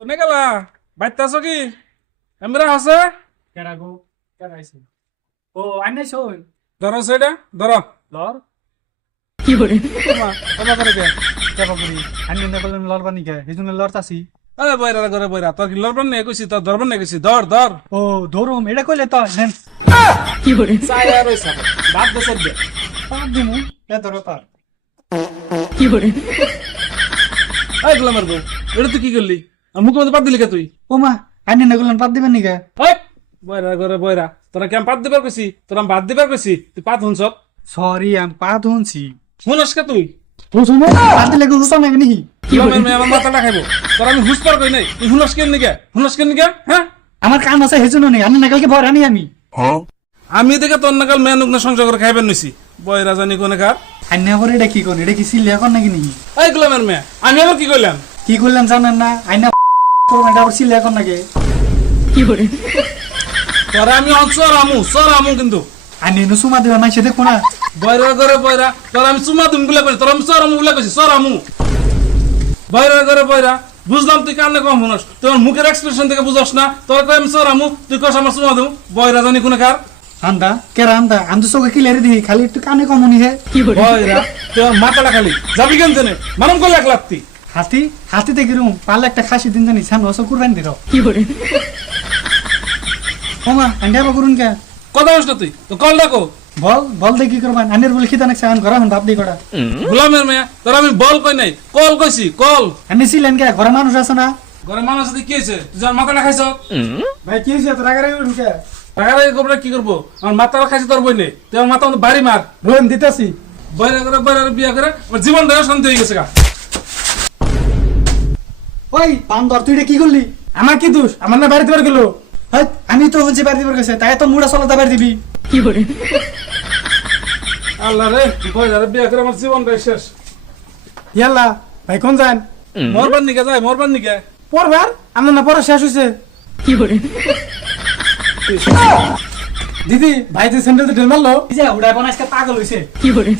কোনে গেলা বাইতে আছো কি এমরা আছে কেডা গো কেডা আইছে ও আইনে শোন ধরো সেটা ধরো লর কি করে তোমা তোমা করে কে কেবা করি আইনে না বলেন লর বানি কে হিজুনে লর চাসি আরে বইরা করে বইরা তোর কি লড়বন না কইছি তোর ধরবন না কইছি ধর ধর ও ধরুম এটা কইলে তো নেন কি করে চাই আর ওই সাথে বাদ দে সব দে পাক দিমু এ ধরো তার কি করে এই গোলামের বউ এটা তুই কি করলি আর মুখ মধ্যে পাত দিলি কে তুই ও মা আইনে না বলেন পাক দিবেন নি কে ওই বইরা করে বইরা তোরা কেম পাত দিবার কইছি তোরা বাদ দিবার কইছি তুই পাত হুনছ সরি আমি পা ধুনছি হুনস কে তুই ও শুনো পাক দিলে গো হুসাম নাকি নি গোলামের মেয়ে আমার মাথাটা খাইবো তোরা আমি হুস পার কই নাই তুই হুনস কেন নিকে হুনস কেন নিকে হ্যাঁ আমার কাম আছে হেজুনো নেই আইনে না কালকে ভর আনি আমি আমি দেখে তোর নাকাল মেয়ে নুক না সংসার করে খাইবেন নিছি বইরা জানি কোনে কার আইনে করে এটা কি কোন এটা কি সিলে এখন নাকি নি এই গোলামের মেয়ে আমি আবার কি কইলাম কি করলাম জানেন না আইনা এটা আবার সিলে এখন নাকি কি করে তোরা আমি অঞ্চল আমু কিন্তু আইনে নো সুমা দিবা মাইছে দেখো না বয়রা করে বয়রা তোরা আমি চুমা দুম গুলা কইছি তোরা আমি সর আমু গুলা কইছি সর আমু বয়রা করে বয়রা বুঝলাম তুই কানে কম শুনস তোর মুখের এক্সপ্রেশন থেকে বুঝস না তোর কই আমি সর আমু তুই কস আমার চুমা দুম বয়রা জানি কোনে কার আন্দা কেরা আন্দা আমি তো চোখে কিলারে দিই খালি একটু কানে কমনি হে কি করে বয়রা তোর মাথাটা খালি যাবি কেন তেনে মানম করলে এক লাত্তি হাতি হাতি থেকে রুম পালে একটা খাসি দিন জানি সান ওসব কুরবানি দিল কি করে ওমা আন্ডা বা করুন কে কথা বস না তুই তো কল ডাকো বল বল দে কি করবান আনের বলে খিদা নাকছে আন ঘরে হন ভাব দি কটা গোলামের মেয়ে তোরা আমি বল কই নাই কল কইছি কল আনি ছিলেন কে ঘরে মানুষ আছে না ঘরে মানুষ সাথে কি হয়েছে তুই যার মাথাটা খাইছ ভাই কি হইছে তোরা গারে ঢুকে টাকার গোবরা কি করবো আমার মাথাটা খাইছে তোর বই নেই তুই আমার মাথা মতো বাড়ি মার রোন দিতাছি বয়রা করে বয়রা বিয়া করে আমার জীবন ধরে শান্তি হয়ে গেছে গা ওই বান্দর তুই এটা কি করলি আমার কি দোষ আমার না বাড়ি দিবার গেল আমি তো বলছি বাড়ি দিবার গেছে তাই তো মুড়া চলা বাড়ি দিবি কি করে আল্লাহ রে বয়রা বিয়া করে আমার জীবনটা শেষ ইয়াল্লা ভাই কোন যান মরবার নিকে যায় মরবার নিকে পরবার আমার না পড়া শেষ হইছে কি করে দিদি ভাই যে স্যান্ডেল ঢেল মারলো উড়াই বানাইছে পাগল হইছে কি করে